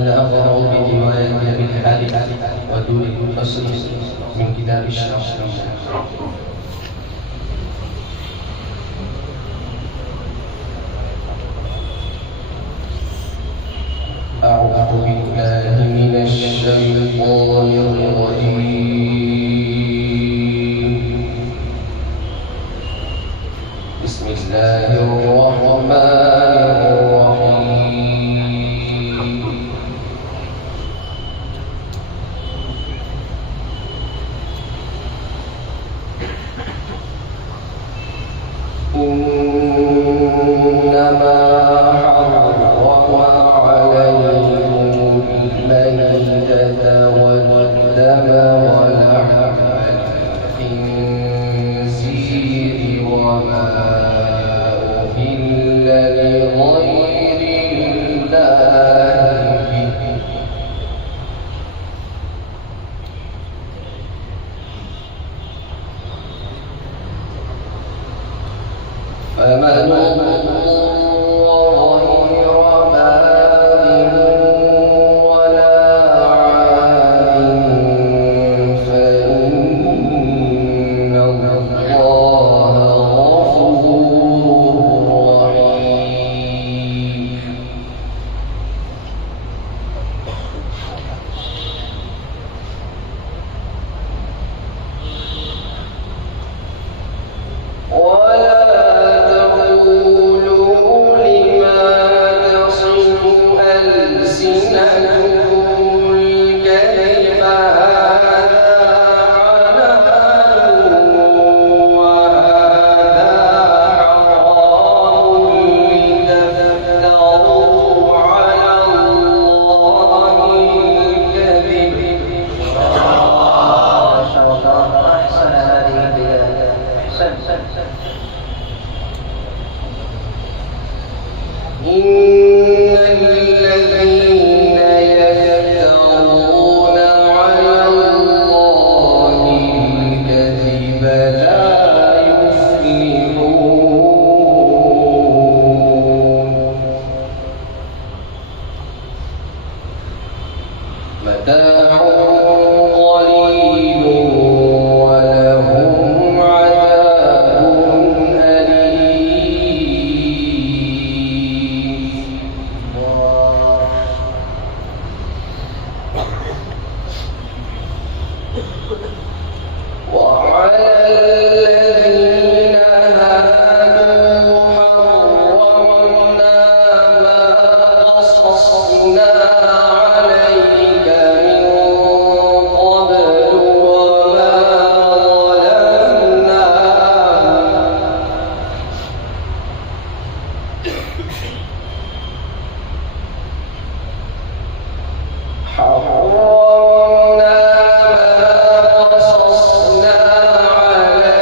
أنا أقرأ برواية أبي الحارث ودور البصري من كتاب الشافعي. أعوذ بالله من الشيطان الرجيم. بسم الله الرحمن الرحيم. إنما حرم عليكم الميتة والدم ولحم الخنزير وما أهل لغير الله به. فمن اضطر غير باغ ولا عاد فإن الله غفور رحيم. ولا تقولوا لما تصف ألسنتكم الكذب هذا حلال وهذا حرام لتفتروا على الله الكذب. أحسن هذه البلاد. أحسن. إن الذين يفترون على الله الكذب لا يفلحون. متاع قليل ولهم عذاب أليم. وعلى الذين هادوا حرمنا ما قصصنا عليك من قبل وما ظلمناهم. حرمنا ما قصصنا عليك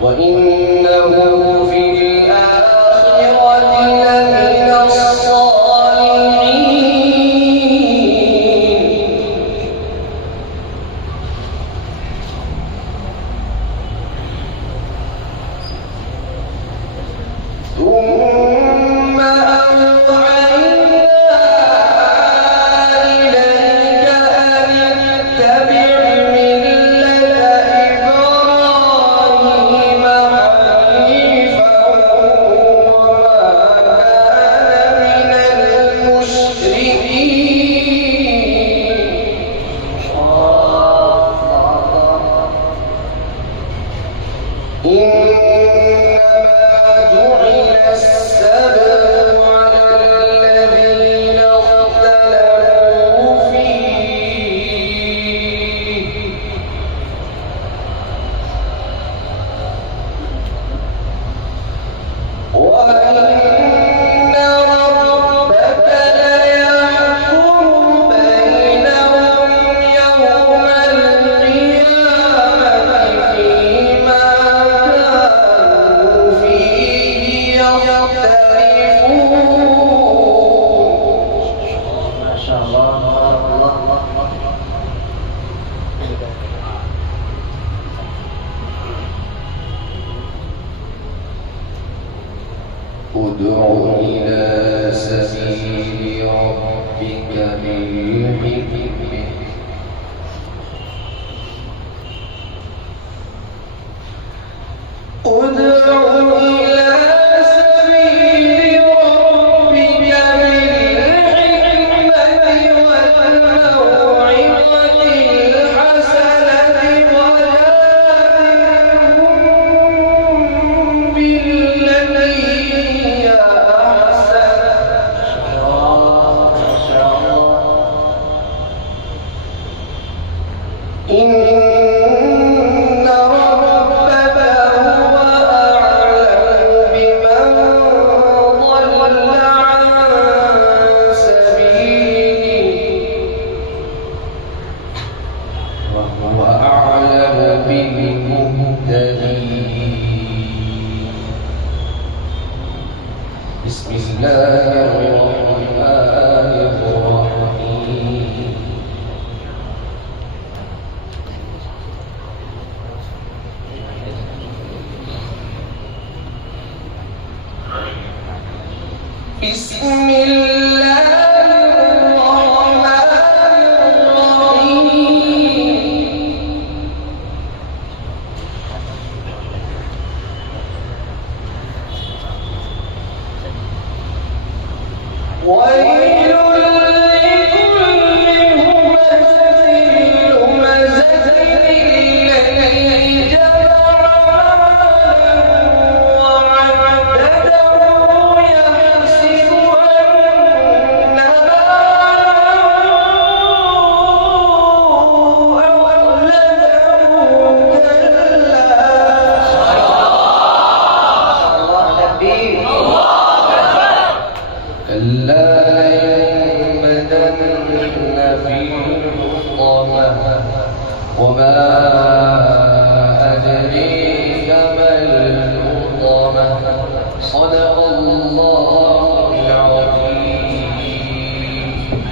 وإنه في الآخرة لمن الصالحين. ثم أوحينا إليك أن اتبع ملة إبراهيم حنيفا وما كان من المشركين. إنما جعل السبت على الذين اختلفوا فيه وإن ربك ليحكم بينهم يوم القيامة فيما كانوا فيه يختلفون. ما شاء الله بارك الله. ادع إلى سبيل ربك بالحكمة والموعظة الحسنة وجادلهم بالتي هي أحسن. ما شاء الله. إن ربك هو أعلم بمن ضل عن سبيله وهو أعلم بالمهتدين. بسم الله الرحمن الرحيم. بسم الله الرحمن الرحيم. ويل لكل همزة لمزة الذي جمع مالا وعدده يحسب أن ماله أخلده كلا لينبذن في الحطمة وما أدريك ما الحطمة. صدق الله